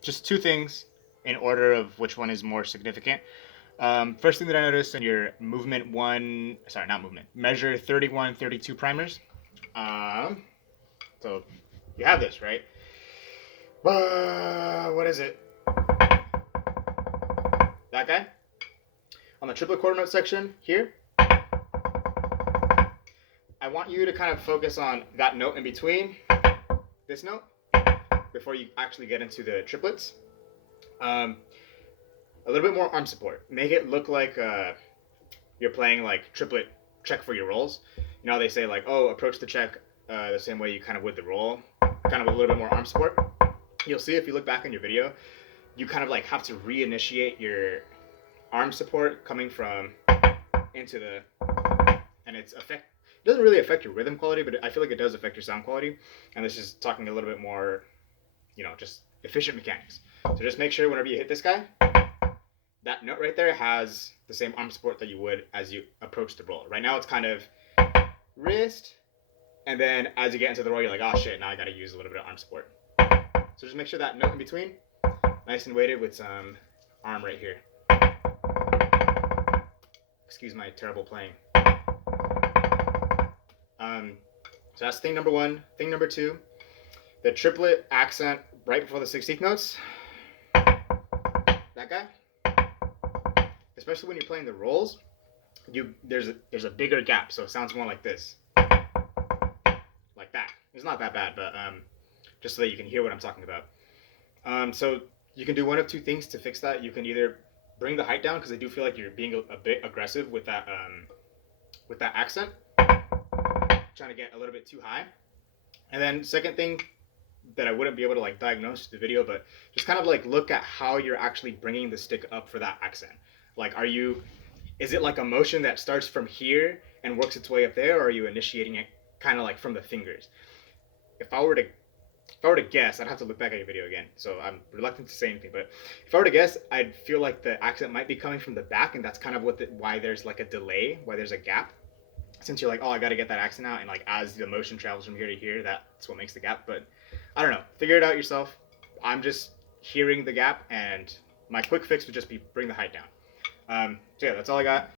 Just two things in order of which one is more significant. First thing that I noticed in your movement one, sorry, not movement, measure 31, 32 primers. Um, so you have this, right? What is it? That guy? On the triplet quarter note section here, I want you to kind of focus on that note in between this note before you actually get into the triplets. A little bit more arm support. Make it look like you're playing like triplet check for your rolls. You know how they say like, oh, approach the check the same way you kind of would the roll, kind of a little bit more arm support. You'll see if you look back on your video, you kind of like have to reinitiate your arm support coming from into the, and it doesn't really affect your rhythm quality, but I feel like it does affect your sound quality. And this is talking a little bit more, just efficient mechanics. So just make sure whenever you hit this guy, that note right there has the same arm support that you would as you approach the roll. Right now it's kind of wrist, and then as you get into the roll, you're like, oh shit, now I gotta use a little bit of arm support. So just make sure that note in between, nice and weighted with some arm right here. Excuse my terrible playing. So that's thing number one. Thing number two, the triplet accent right before the 16th notes. That guy. Especially when you're playing the rolls, there's a bigger gap, so it sounds more like this, like that. It's not that bad, but just so that you can hear what I'm talking about. So you can do one of two things to fix that. You can either bring the height down, because I do feel like you're being a bit aggressive with that accent, trying to get a little bit too high. And then second thing that I wouldn't be able to like diagnose the video, but just kind of like look at how you're actually bringing the stick up for that accent. Like, is it like a motion that starts from here and works its way up there, or are you initiating it kind of like from the fingers? If I were to guess, I'd have to look back at your video again, so I'm reluctant to say anything. But if I were to guess, I'd feel like the accent might be coming from the back, and that's kind of why there's like a delay, why there's a gap. Since you're like, oh, I got to get that accent out, and like as the motion travels from here to here, that's what makes the gap. But I don't know. Figure it out yourself. I'm just hearing the gap, and my quick fix would just be bring the height down. So yeah, that's all I got.